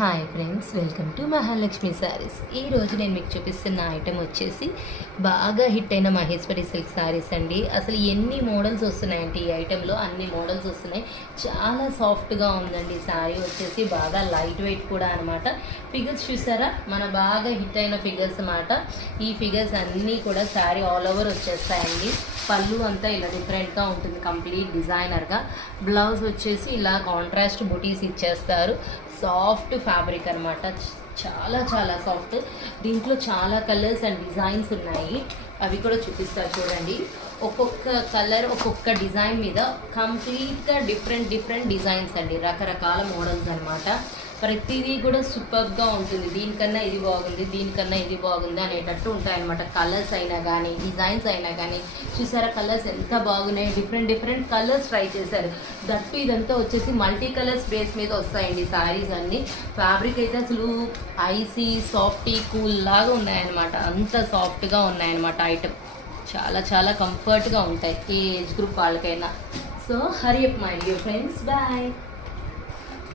Hi friends, welcome to Mahalakshmi saris. ఈరోజు నేను మీకు చూపిస్తున్న ఐటెం వచ్చేసి బాగా హిట్ అయిన మహేశ్వరి సిల్క్ శారీస్ అండి. అసలు ఎన్ని మోడల్స్ వస్తున్నాయంటే ఈ ఐటెంలో అన్ని మోడల్స్ వస్తున్నాయి. చాలా సాఫ్ట్గా ఉందండి శారీ వచ్చేసి, బాగా లైట్ వెయిట్ కూడా అనమాట. ఫిగర్స్ చూసారా, మన బాగా హిట్ అయిన ఫిగర్స్ అన్నమాట. ఈ ఫిగర్స్ అన్నీ కూడా శారీ ఆల్ ఓవర్ వచ్చేస్తాయండి. పళ్ళు అంతా ఇలా డిఫరెంట్గా ఉంటుంది, కంప్లీట్ డిజైనర్గా. బ్లౌజ్ వచ్చేసి ఇలా కాంట్రాస్ట్ బుటీస్ ఇచ్చేస్తారు. సాఫ్ట్ ఫ్యాబ్రిక్ అనమాట, చాలా చాలా సాఫ్ట్. దీంట్లో చాలా కలర్స్ అండ్ డిజైన్స్ ఉన్నాయి, అవి కూడా చూపిస్తారు చూడండి. ఒక్కొక్క కలర్ ఒక్కొక్క డిజైన్ మీద కంప్లీట్గా డిఫరెంట్ డిజైన్స్ అండి, రకరకాల మోడల్స్ అనమాట. ప్రతిదీ కూడా సూపర్గా ఉంటుంది. దీనికన్నా ఇది బాగుంది, దీనికన్నా ఇది బాగుంది అనేటట్టు ఉంటాయన్నమాట. కలర్స్ అయినా కానీ, డిజైన్స్ అయినా కానీ. చూసారా కలర్స్ ఎంత బాగున్నాయి, డిఫరెంట్ కలర్స్ ట్రై చేశారు. దట్టు ఇదంతా వచ్చేసి మల్టీ కలర్స్ బేస్ మీద వస్తాయండి శారీస్ అన్నీ. ఫ్యాబ్రిక్ అయితే అసలు ఐసీ సాఫ్టీ కూల్ లాగా ఉన్నాయన్నమాట, అంత సాఫ్ట్గా ఉన్నాయన్నమాట ఐటమ్. చాలా చాలా కంఫర్ట్గా ఉంటాయి ఏ ఏజ్ గ్రూప్ వాళ్ళకైనా. So hurry up my dear friends, bye.